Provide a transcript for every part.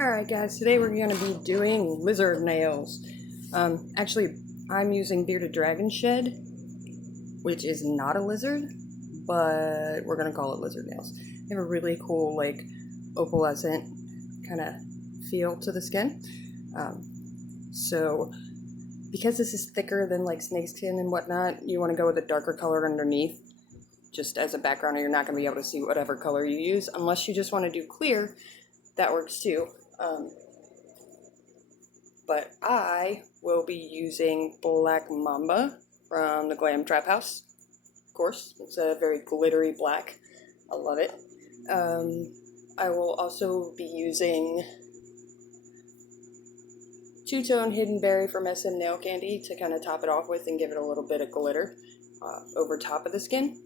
Alright guys, today we're going to be doing lizard nails. Actually, I'm using Bearded Dragon Shed, which is not a lizard, but we're going to call it lizard nails. They have a really cool, like, opalescent kind of feel to the skin. So, because this is thicker than, like, snakeskin and whatnot, you want to go with a darker color underneath, just as a background, or you're not going to be able to see whatever color you use. Unless you just want to do clear, that works too. But I will be using Black Mamba from the Glam Trap House. Of course, it's a very glittery black. I love it. I will also be using Two-Tone Hidden Berry from SM Nail Candy to kind of top it off with and give it a little bit of glitter over top of the skin.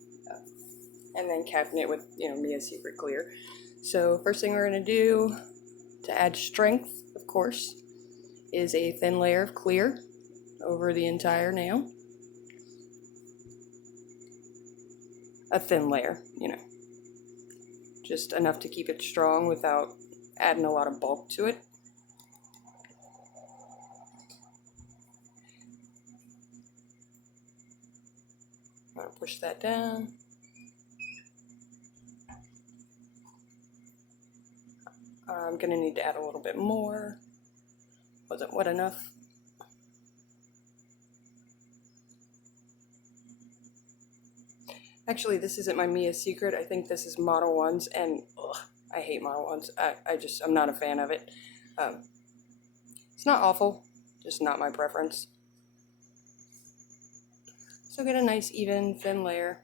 And then capping it with, Mia's Secret Clear. So first thing we're going to do to add strength, of course, is a thin layer of clear over the entire nail. A thin layer, just enough to keep it strong without adding a lot of bulk to it. I'm going to push that down. I'm going to need to add a little bit more. Wasn't wet enough. Actually, this isn't my Mia's Secret. I think this is Model 1's, and I hate Model 1's. I'm not a fan of it. It's not awful, just not my preference. So get a nice even thin layer.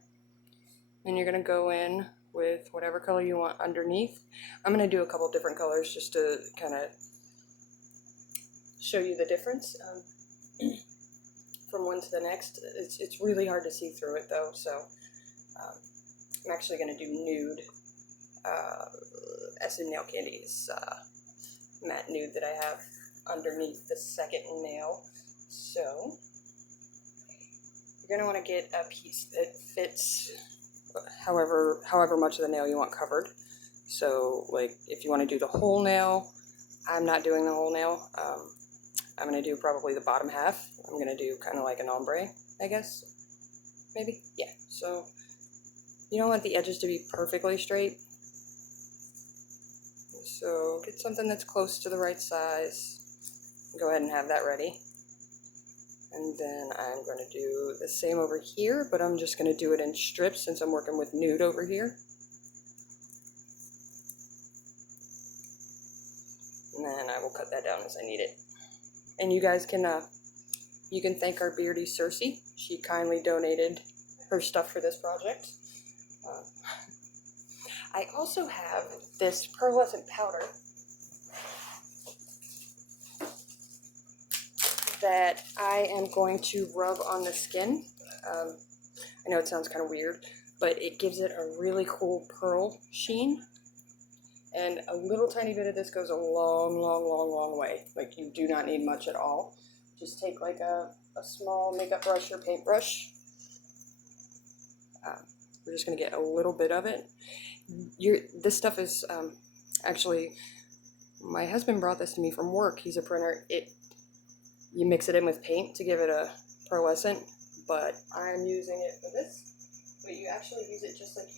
And you're going to go in with whatever color you want underneath. I'm going to do a couple different colors just to kind of show you the difference from one to the next. It's really hard to see through it though, so I'm actually going to do nude. SM Nail Candy's matte nude that I have underneath the second nail. So you're going to want to get a piece that fits however much of the nail you want covered. So like if you want to do the whole nail, I'm not doing the whole nail. I'm going to do probably the bottom half. I'm going to do kind of like an ombre, I guess. Maybe? Yeah. So you don't want the edges to be perfectly straight. So get something that's close to the right size. Go ahead and have that ready. And then I'm going to do the same over here, but I'm just going to do it in strips since I'm working with nude over here. And then I will cut that down as I need it. And you guys can, you can thank our beardy Circe. She kindly donated her stuff for this project. I also have this Pearlescent Powder that I am going to rub on the skin. I know it sounds kind of weird, but it gives it a really cool pearl sheen. And a little tiny bit of this goes a long way. Like, you do not need much at all. Just take like a small makeup brush or paintbrush. We're just going to get a little bit of it. This stuff is, actually, my husband brought this to me from work. He's a printer. You mix it in with paint to give it a pearlescent, but I'm using it for this. But you actually use it just like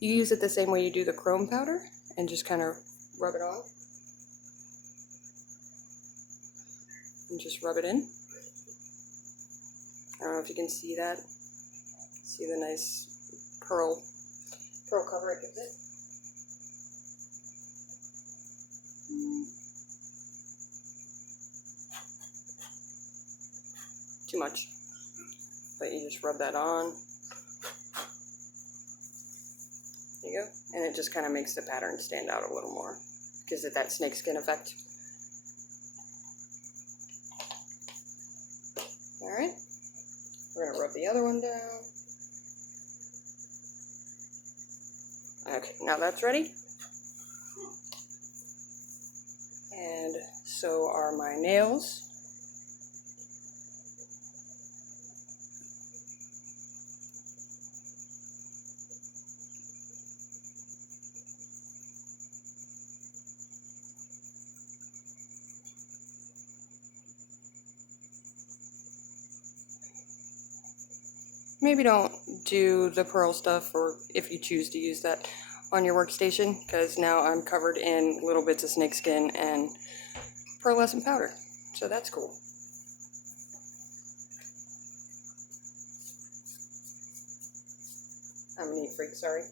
you use it the same way you do the chrome powder, and just kind of rub it on. And just rub it in. I don't know if you can see that. See the nice pearl cover it gives it. Too much. But you just rub that on. There you go. And it just kind of makes the pattern stand out a little more. Gives it that snakeskin effect. Alright. We're going to rub the other one down. Okay, now that's ready. And so are my nails. maybe don't do the pearl stuff, or if you choose to use that on your workstation, because now I'm covered in little bits of snakeskin and pearlescent powder, so that's cool. I'm a neat freak, sorry.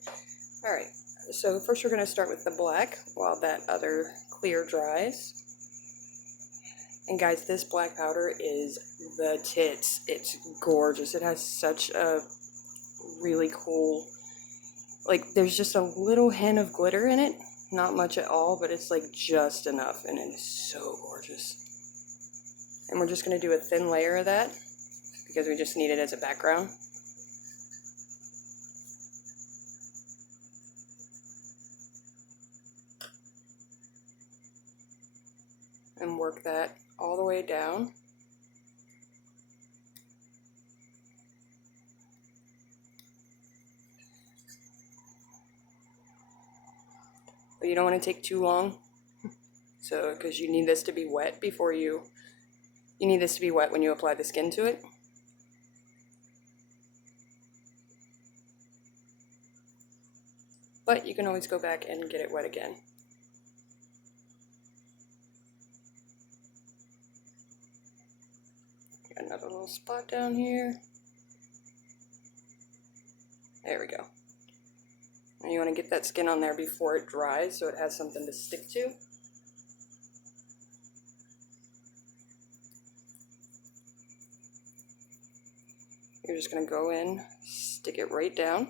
Alright, so first we're going to start with the black while that other clear dries. And guys, this black powder is the tits. It's gorgeous. It has such a really cool, like, there's just a little hint of glitter in it. Not much at all, but it's like just enough, and it is so gorgeous. And we're just going to do a thin layer of that because we just need it as a background. And work that all the way down. But you don't want to take too long, so because you need this to be wet before you need this to be wet when you apply the skin to it. But you can always go back and get it wet again. Got another little spot down here. There we go. And you want to get that skin on there before it dries so it has something to stick to. You're just going to go in, stick it right down,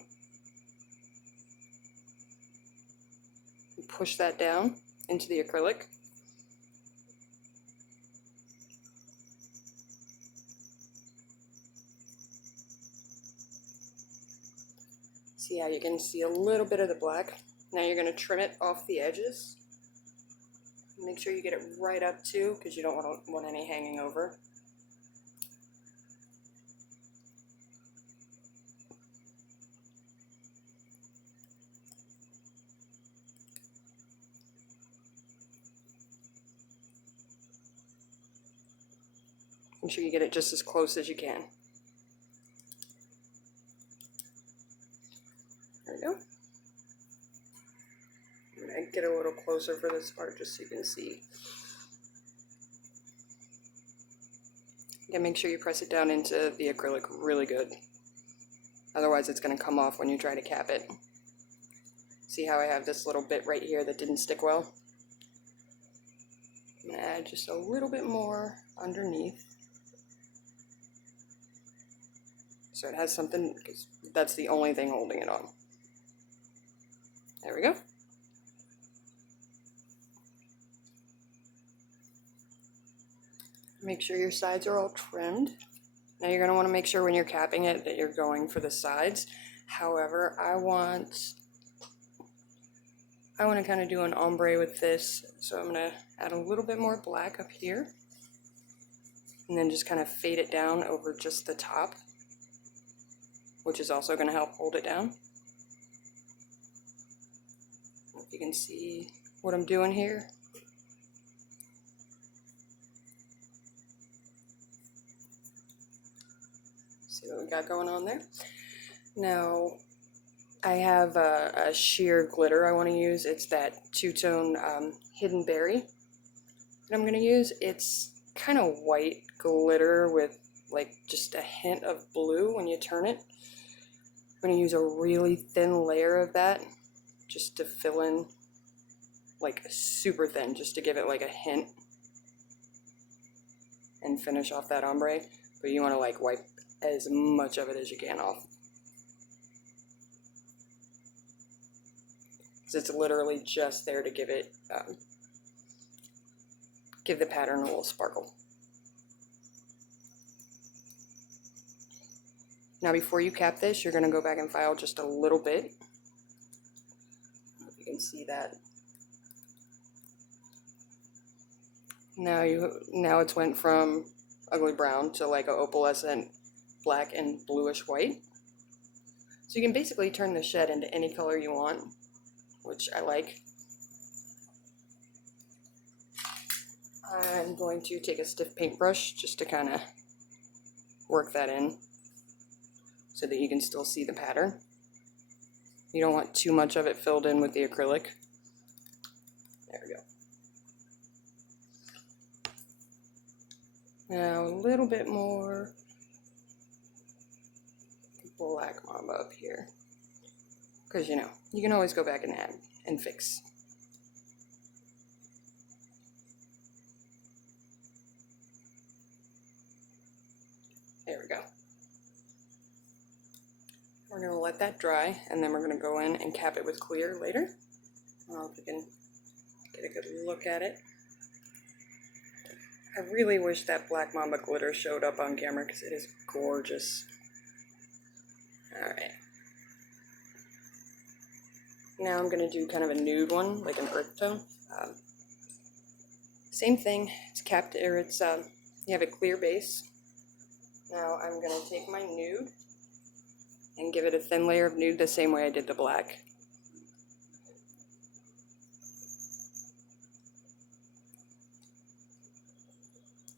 and push that down into the acrylic. See how you can see a little bit of the black. Now you're going to trim it off the edges. Make sure you get it right up too, because you don't want any hanging over. Make sure you get it just as close as you can. There we go. I'm going to get a little closer for this part just so you can see. And make sure you press it down into the acrylic really good. Otherwise it's going to come off when you try to cap it. See how I have this little bit right here that didn't stick well? I'm going to add just a little bit more underneath. So it has something, because that's the only thing holding it on. There we go. Make sure your sides are all trimmed. Now you're going to want to make sure when you're capping it that you're going for the sides. However, I want to kind of do an ombre with this, so I'm going to add a little bit more black up here. And then just kind of fade it down over just the top, which is also going to help hold it down. If you can see what I'm doing here. See what we got going on there. Now I have a sheer glitter I want to use. It's that two-tone hidden berry that I'm going to use. It's kind of white glitter with like just a hint of blue when you turn it. I'm going to use a really thin layer of that just to fill in, like super thin, just to give it like a hint and finish off that ombre. But you want to like wipe as much of it as you can off. Because it's literally just there to give it, give the pattern a little sparkle. Now before you cap this, you're going to go back and file just a little bit. You can see that. Now it's went from ugly brown to like a opalescent black and bluish white. So you can basically turn the shed into any color you want, which I like. I'm going to take a stiff paintbrush just to kind of work that in. so that you can still see the pattern. You don't want too much of it filled in with the acrylic. There we go. Now a little bit more black mamba up here, because you know, you can always go back and add and fix. There we go. We're going to let that dry, and then we're going to go in and cap it with clear later. I don't know if you can get a good look at it. I really wish that black mamba glitter showed up on camera because it is gorgeous. Alright. Now I'm going to do kind of a nude one, like an earth tone. Same thing, it's capped, or it's, you have a clear base. Now I'm going to take my nude and give it a thin layer of nude the same way I did the black.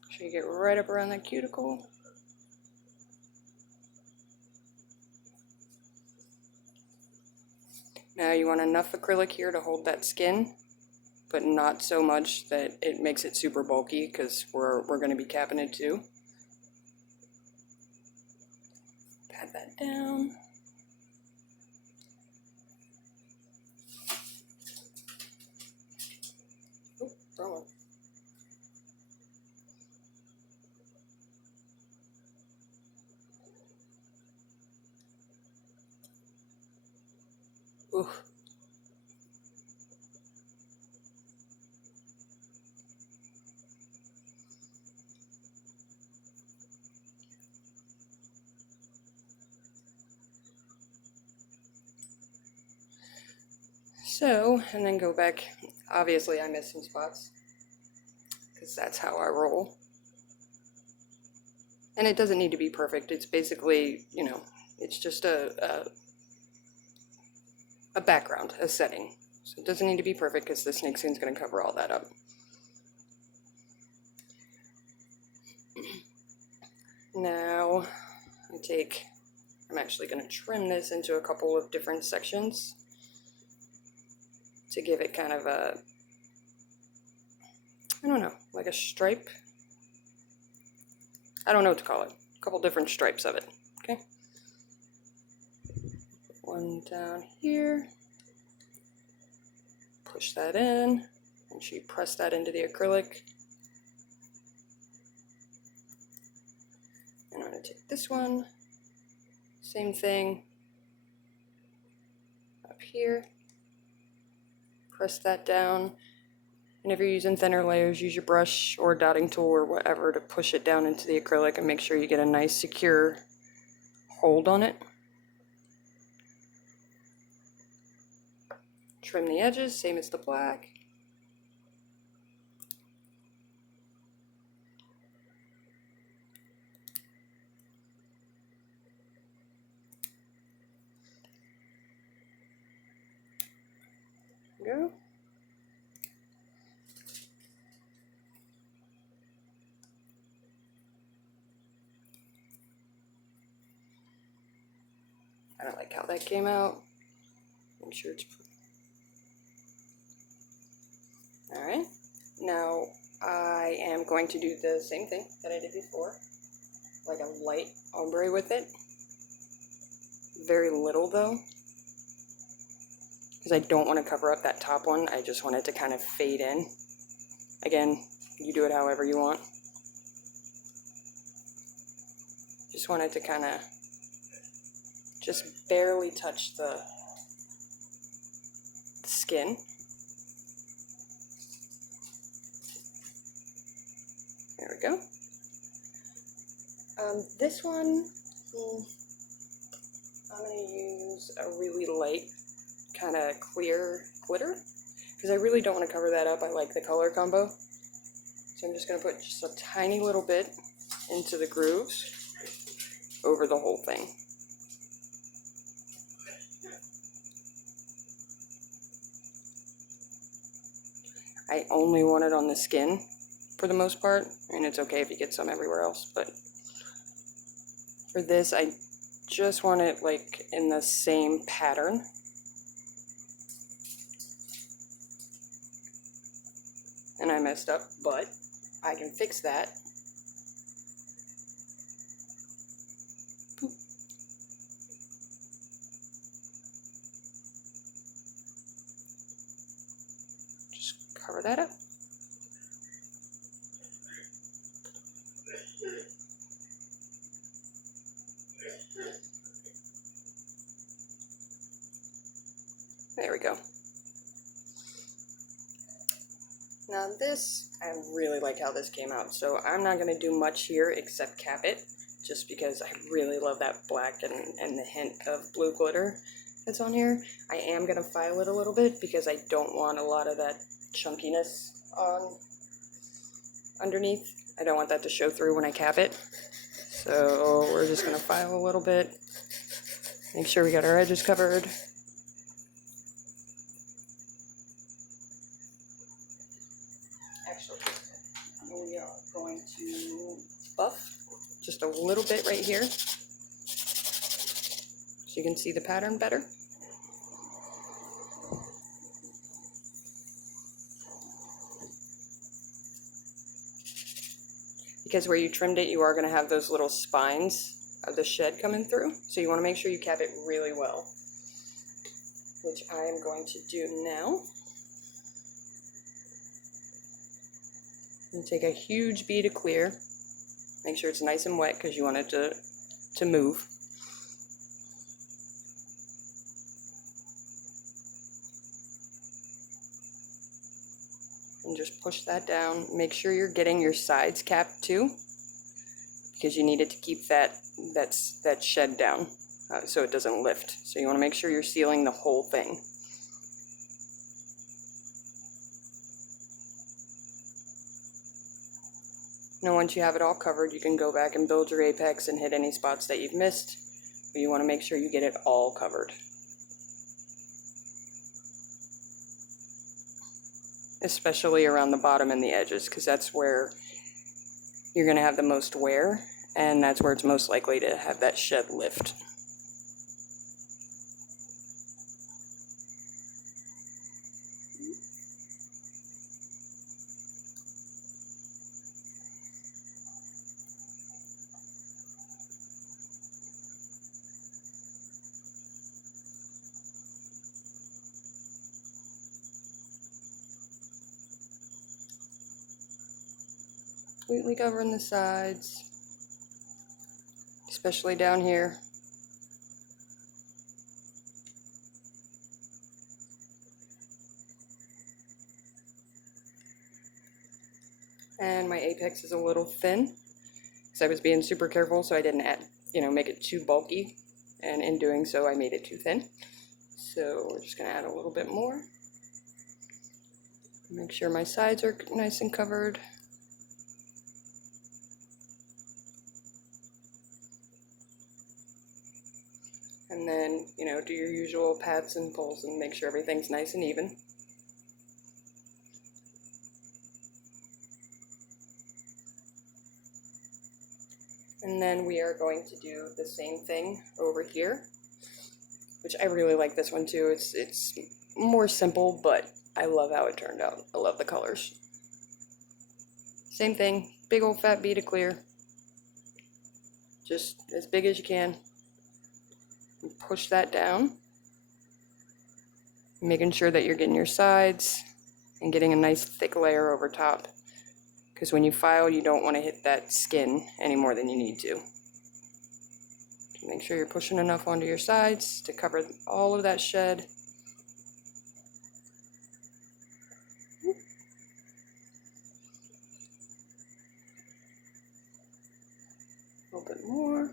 Make sure you get right up around that cuticle. Now you want enough acrylic here to hold that skin, but not so much that it makes it super bulky, because we're going to be capping it too. Pat that down. Oh, wrong one. Ooh. So, and then go back. Obviously I missed some spots, because that's how I roll. And it doesn't need to be perfect. It's basically, you know, it's just a background, a setting. So it doesn't need to be perfect, because the snakeskin's going to cover all that up. Now, I'm actually going to trim this into a couple of different sections to give it kind of a, I don't know, like a stripe. I don't know what to call it. A couple different stripes of it, okay? One down here. Push that in, and she press that into the acrylic. And I'm going to take this one, same thing, up here, press that down, and if you're using thinner layers, use your brush or dotting tool or whatever to push it down into the acrylic and make sure you get a nice secure hold on it. Trim the edges, same as the black. Go. I don't like how that came out. Make sure it's... Alright, now I am going to do the same thing that I did before, like a light ombre with it. Very little though, because I don't want to cover up that top one. I just want it to kind of fade in. Again, you do it however you want. Just want it to kind of just barely touch the skin. There we go. This one, I'm going to use a really light kind of clear glitter, because I really don't want to cover that up. I like the color combo. So I'm just going to put just a tiny little bit into the grooves over the whole thing. I only want it on the skin for the most part. I mean, it's okay if you get some everywhere else, but for this I just want it like in the same pattern. And I messed up, but I can fix that. Boop. Just cover that up. There we go. Now this, I really like how this came out, so I'm not going to do much here except cap it, just because I really love that black and the hint of blue glitter that's on here. I am going to file it a little bit because I don't want a lot of that chunkiness on underneath. I don't want that to show through when I cap it. So we're just going to file a little bit, make sure we got our edges covered. Actually, we are going to buff just a little bit right here so you can see the pattern better. Because where you trimmed it, you are going to have those little spines of the shed coming through. So you want to make sure you cap it really well, which I am going to do now. And take a huge bead of clear. Make sure it's nice and wet because you want it to move. And just push that down. Make sure you're getting your sides capped too, because you need it to keep that shed down so it doesn't lift. So you want to make sure you're sealing the whole thing. Now once you have it all covered, you can go back and build your apex and hit any spots that you've missed, but you want to make sure you get it all covered. Especially around the bottom and the edges, because that's where you're going to have the most wear, and that's where it's most likely to have that shed lift. Completely covering the sides, especially down here. And my apex is a little thin because I was being super careful, so I didn't add, make it too bulky, and in doing so I made it too thin. So we're just going to add a little bit more. Make sure my sides are nice and covered. And then, do your usual pats and pulls and make sure everything's nice and even. And then we are going to do the same thing over here, which I really like this one too. It's more simple, but I love how it turned out. I love the colors. Same thing, big old fat bead of clear, just as big as you can. And push that down, making sure that you're getting your sides and getting a nice thick layer over top, because when you file you don't want to hit that skin any more than you need to. Make sure you're pushing enough onto your sides to cover all of that shed. A little bit more.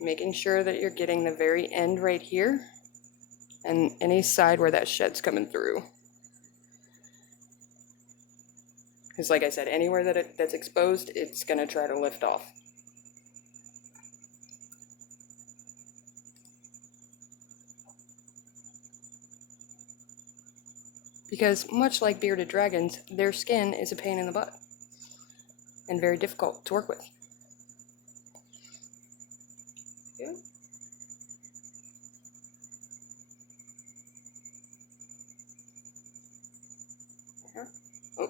Making sure that you're getting the very end right here and any side where that shed's coming through. Because like I said, anywhere that's exposed, it's going to try to lift off. because much like bearded dragons, their skin is a pain in the butt and very difficult to work with. Yeah. Oh,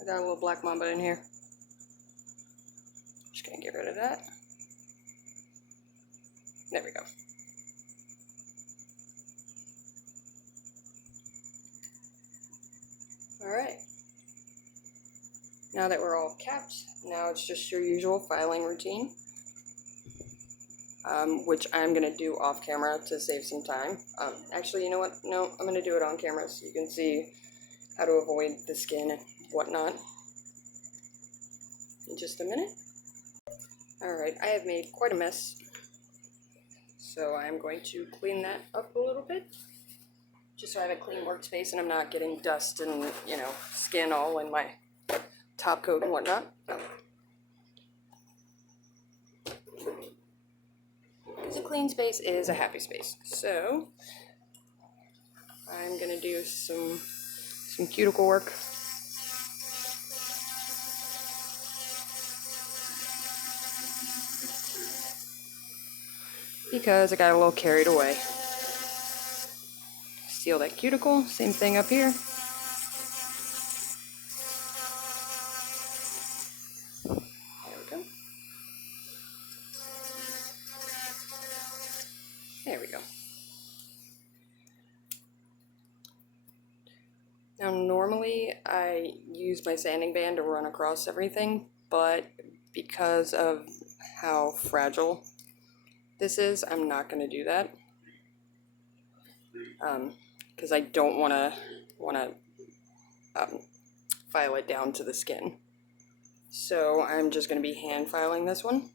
I got a little black mamba in here. Just gonna get rid of that. There we go. Alright. Now that we're all capped, now it's just your usual filing routine, which I'm going to do off camera to save some time. Actually, you know what? No, I'm going to do it on camera so you can see how to avoid the skin and whatnot in just a minute. Alright, I have made quite a mess, so I'm going to clean that up a little bit, just so I have a clean workspace and I'm not getting dust and, you know, skin all in my top coat and whatnot. Because a clean space is a happy space. So I'm gonna do some cuticle work. Because I got a little carried away. Seal that cuticle, same thing up here. There we go. There we go. Now normally I use my sanding band to run across everything, but because of how fragile this is, I'm not going to do that. Because I don't want to file it down to the skin. So I'm just going to be hand filing this one.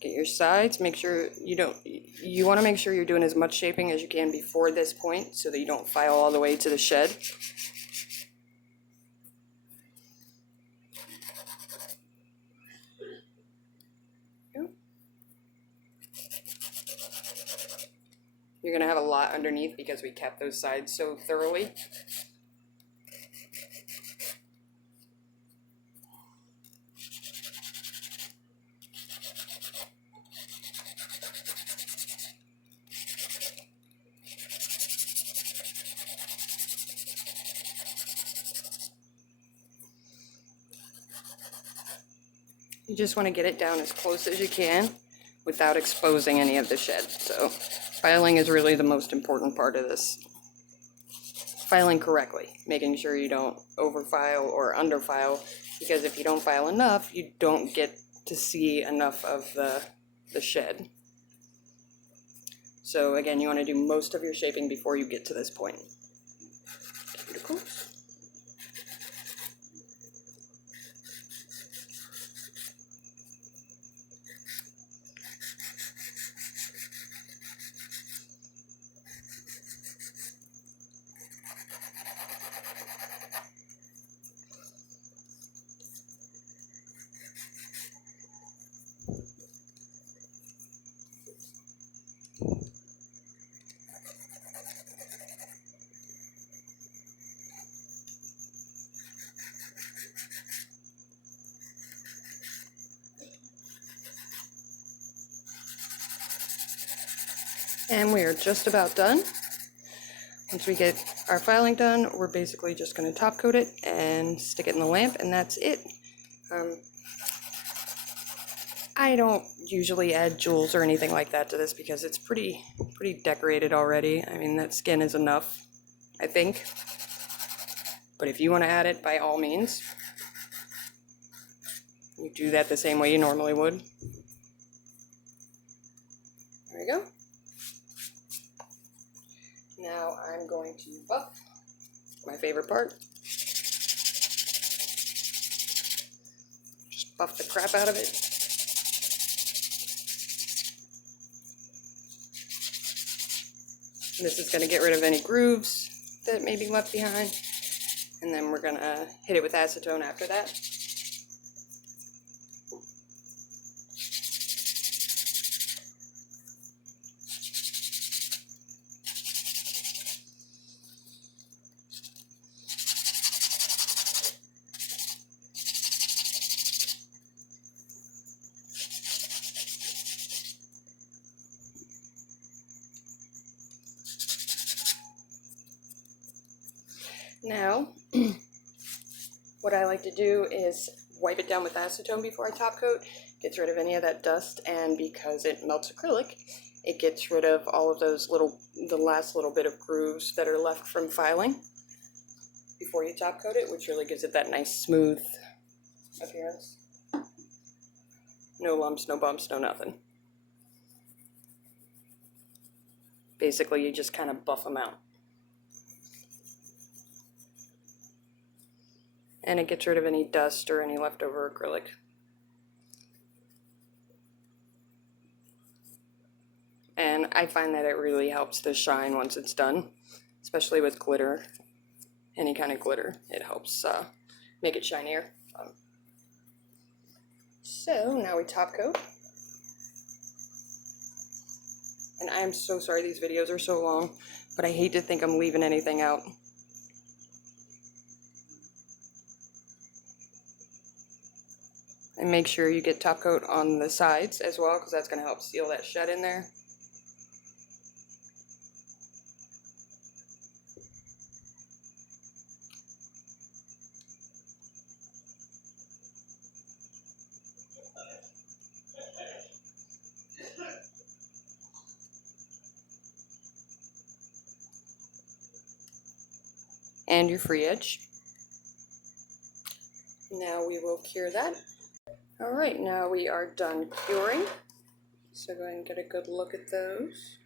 Get your sides, make sure you want to make sure you're doing as much shaping as you can before this point so that you don't file all the way to the shed. You're going to have a lot underneath because we kept those sides so thoroughly. You just want to get it down as close as you can without exposing any of the shed. So filing is really the most important part of this. Filing correctly, making sure you don't overfile or underfile, because if you don't file enough, you don't get to see enough of the shed. So again, you want to do most of your shaping before you get to this point. Beautiful. And we are just about done. Once we get our filing done, we're basically just going to top coat it and stick it in the lamp, and that's it. I don't usually add jewels or anything like that to this because it's pretty decorated already. I mean, that skin is enough, I think. But if you want to add it, by all means. You do that the same way you normally would. There we go. Now I'm going to buff, my favorite part. Just buff the crap out of it. This is going to get rid of any grooves that may be left behind. And then we're going to hit it with acetone after that. Now, what I like to do is wipe it down with acetone before I top coat. Gets rid of any of that dust, and because it melts acrylic, it gets rid of all of those the last little bit of grooves that are left from filing before you top coat it, which really gives it that nice smooth appearance. No lumps, no bumps, no nothing. Basically, you just kind of buff them out. And it gets rid of any dust or any leftover acrylic. And I find that it really helps the shine once it's done, especially with glitter. Any kind of glitter, it helps make it shinier. So now we top coat. And I am so sorry these videos are so long, but I hate to think I'm leaving anything out. And make sure you get top coat on the sides as well, because that's going to help seal that shed in there. And your free edge. Now we will cure that. Alright, now we are done curing. So go ahead and get a good look at those.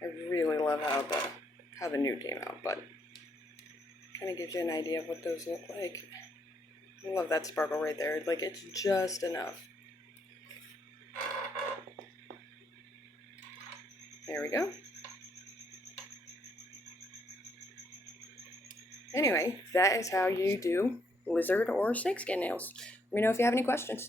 I really love how the new came out, but kind of gives you an idea of what those look like. I love that sparkle right there. Like, it's just enough. There we go. Anyway, that is how you do lizard or snakeskin nails. Let me know if you have any questions.